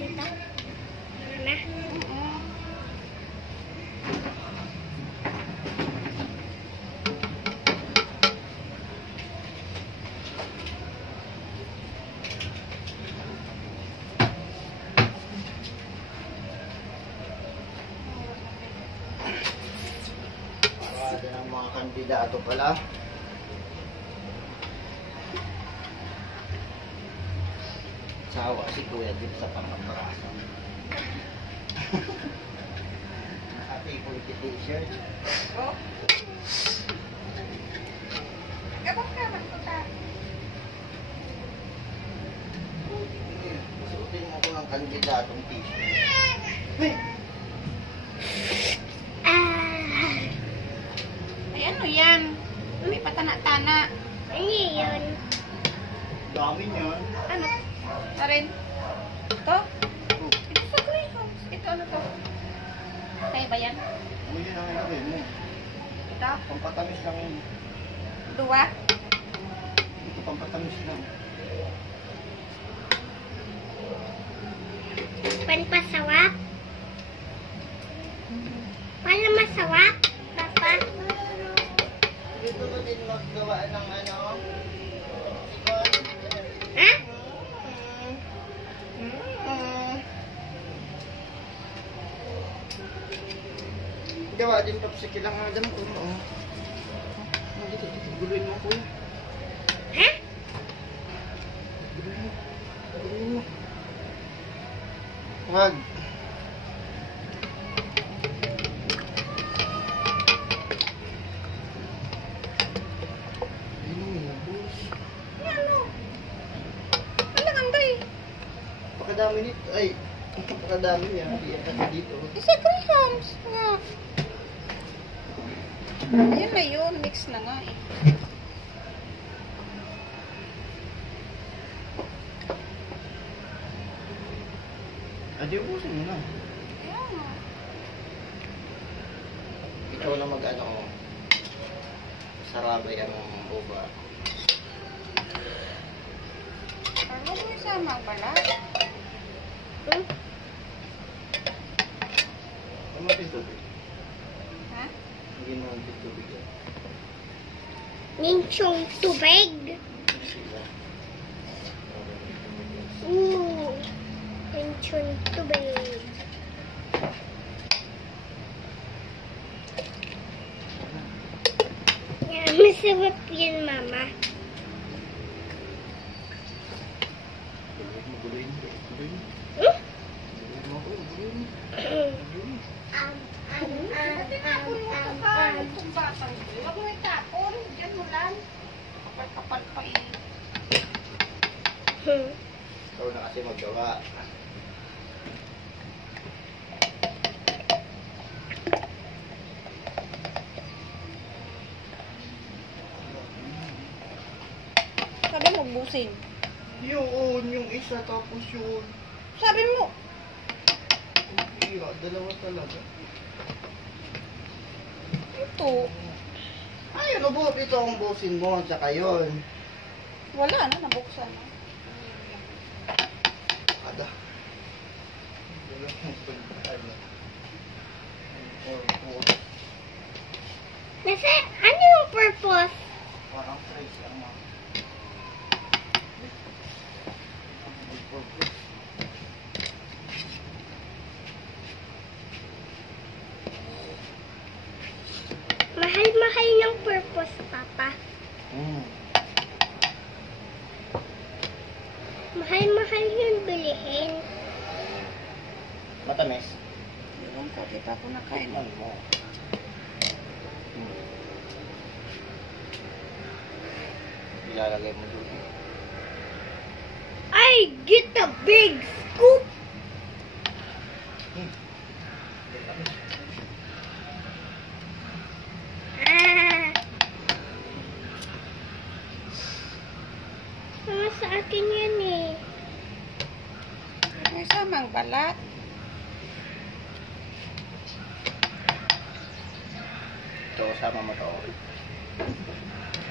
Dito? Na? Ada ng mga kandidato pala. Sawa si Kuya dito sa pangaparasan. Nakapikul ki t-shirt. Oh. Gabang ka, magpunta. Suotin mo ko ng kandidatong t-shirt. Hey! Ay, ano yan? May patana-tana. Ano yun? Dami niyan. Ano? Ito rin. Ito? Ito sa Greyhounds. Ito ano to? Kaya ba yan? Ano yun ang ilagay mo? Ito? Pampatamis lang yun. Dua? Ito pampatamis lang. Panpasawap? Para masawap? Papa? Dito ba din maggawa ng ano? Sikon? Ha? Gawa din popsicle lang Adam ko. Oo. Dito, guluin mo ko. Ha? Guluin mo. Wag. Ano? Ano anday? Pakadami nito. Ay, pakadami niya. Hindi yan kasi dito. Isa Greyhounds nga. Ayun na yun. Mix na nga eh. Adi, ubusin mo na. Ayan. Ikaw na mag-ano. Sarabay ang uba. Ano mo isama ang balat? Hmm? Ano tubig? Ha? Hindi mo ang tubig yan. Ninchong tubig? Sila. Ooh. Ninchong tubig. Yan, masarap yan, Mama. Guluin mo. Guluin mo. Hmm? Guluin mo ako. Guluin mo. Tinapon mo ito ka. Itong batang ito. Huwag mo itapon. Diyan mo lang. Kapal-kapal pa eh. Ikaw na kasi maggawa. Sabi mo busin. Yun, yung isa tapos yun. Sabi mo. Iya, dalawa talaga. Ito. Ay, ano po? Ito ang busin mo, tsaka yun. Wala na. Nabuksan na. Ada. Wala kang pagkala. Nasa, ano yung purpose? Parang trace lang mga. Mahal-mahal ng purpose, Papa. Mahal-mahal yung bilihin. Matamis. Ewan ko. Kita ko na kain. Ano mo? Ilalagay mo doon. I get a big scoop. Sama sa akin yan eh. May samang balat. Ito, sama mo to.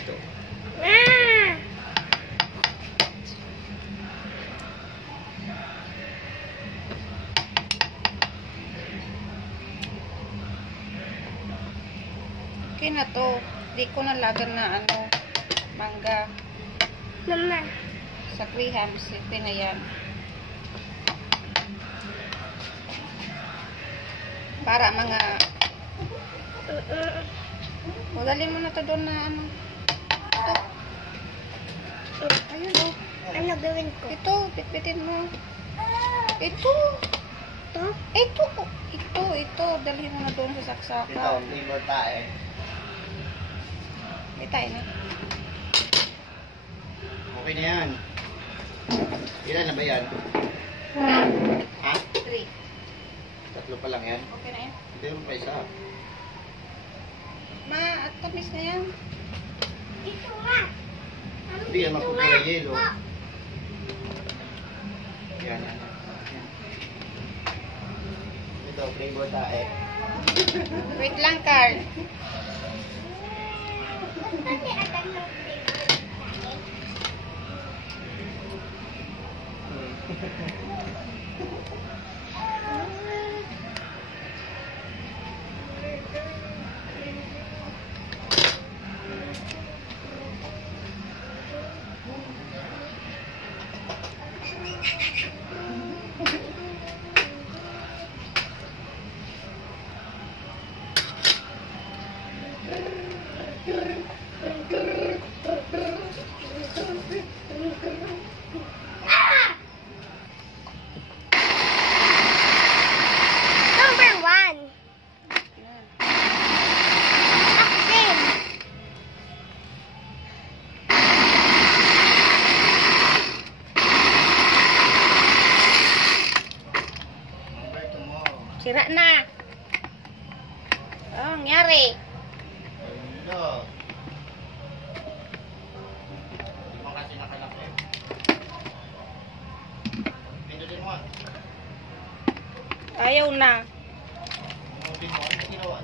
Ito. Okay na to. Di ko nalagan na ano, mangga. Naman. Sa grahams, okay na yan. Para mga... Dalhin mo na to doon na ano. Ito. Ayun o. Ano gawin ko? Ito, pitpitin mo. Ito. Ito? Ito. Dalhin mo na doon sa Ito, saksakan. flavor tae. Itay na. Okay na yan. Ilan na ba yan? Ha? 3. Tatlo pa lang yan. Okay na yan. Hindi mo pa isa. At tamis na yan. Ito nga. Hindi yan mapupulang yelo. Yan. Ito, flavor tae. Wait lang, Carl. Kasi alam mo. Number 1. Action. Number 2 mo. Sira na. Oh, nangyari. Hello. Hindi mo kasi nakalaki. Pindutin mo. Ayaw na. Pindutin mo. Ano ginawa?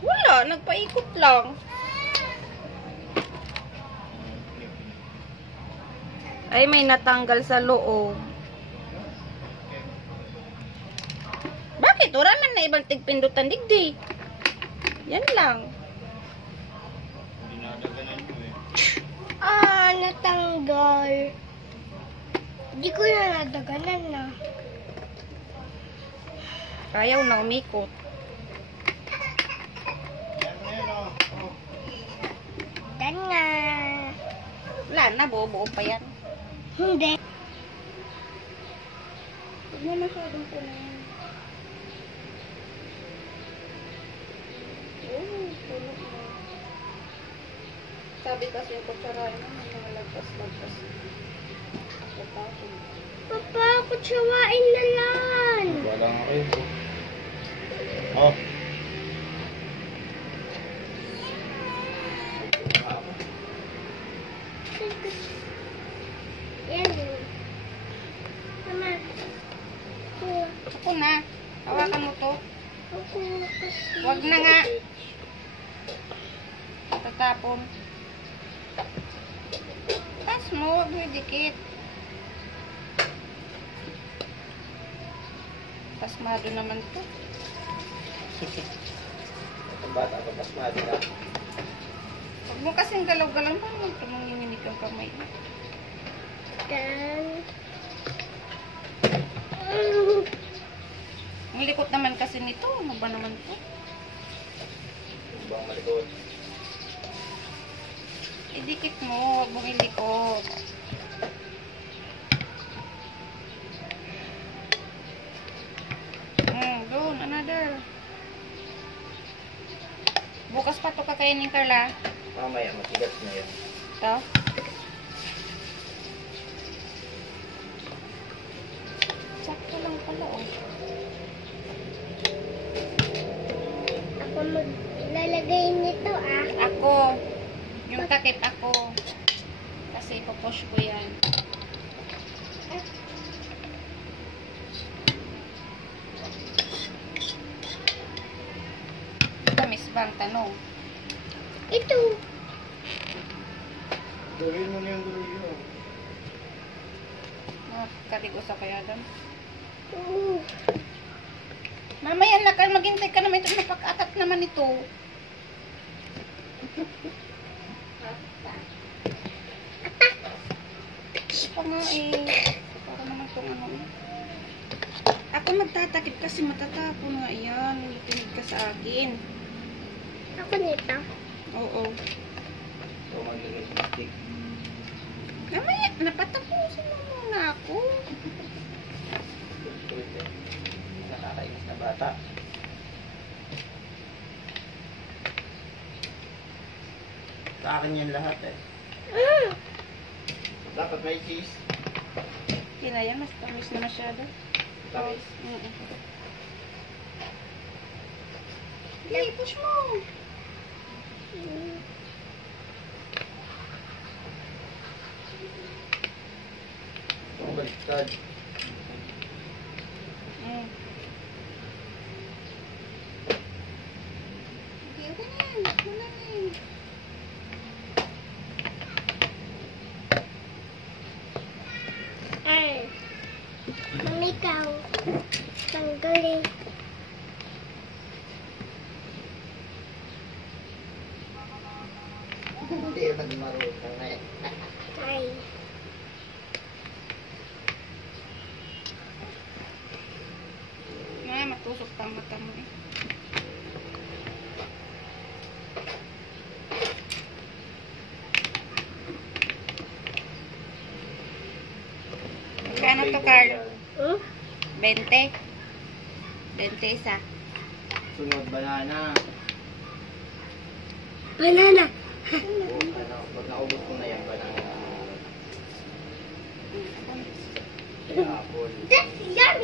Wala, nagpaikot lang. Ay, may natanggal sa loob. Bakit? Wala man na ibang tigpindutan digdi. Yan lang. Hindi nadaganan ko eh. Natanggal. Hindi ko na nadaganan na. Ayaw na umikot. Yan na yun oh. Dan nga. Wala na, buo-buo pa yan. Hindi. Huwag mo masyadong po na yan. Tulog na. Sabi kasi yung kutsara yun, may mga lagpas-lagpas. Tapos. Papa, kutsawain na lang. Wala nga kayo. Oh. Yan. Mama. Ako na. Hawakan mo to. Ako kasi. Wag na nga. Tatapon. Tas mo, huwag mo dikit. Pasmado naman to. Ang bata pa pasmado na. Huwag mo kasing galaw-galaw pa naman ito manginginig ang kamay. Dan. Ang likot naman kasi nito. Ano ba naman to? Ang bang malikot. Idikit mo. Huwag mong ilikot. Doon. Another. Bukas pa ito kakainin, Carla. Mamaya, matigas na yan. Ito. Sakto lang pala, oh. Ako maglalagay nito ah. Ako. Yung takip ako. Kasi ipopush ko yan. Tamis bang tanong? Ito. Gawin mo na yung dulo. Nakakaligo sa kaya doon. Mamaya na ka, maghintay ka naman. Ito, napakatat naman ito. Ako nga eh. Para naman itong ano eh. Ako magtatakip kasi matatapon nga yan. Tinig ka sa akin. Ako nito. Oo. So, mag-lipstick. Mamaya, napatapusin mo muna ako. Nakakainis na bata. Sa akin yan lahat eh. Dapat may cheese. Hindi na yan, mas tamis na masyado. Tamis. Hey, push mo. Oh, baliktad. Okay, okay na yan. Wala na yan. Ay. Mamikaw. Tanggalin. Hindi naman marunong na eh. Ay. Nga, matusok pang mata mo eh. Kano to, Carl? 20. 20 isa. Sunod, banana. Banana. Pag naubos ko na yan, banana. Apple. That's yum.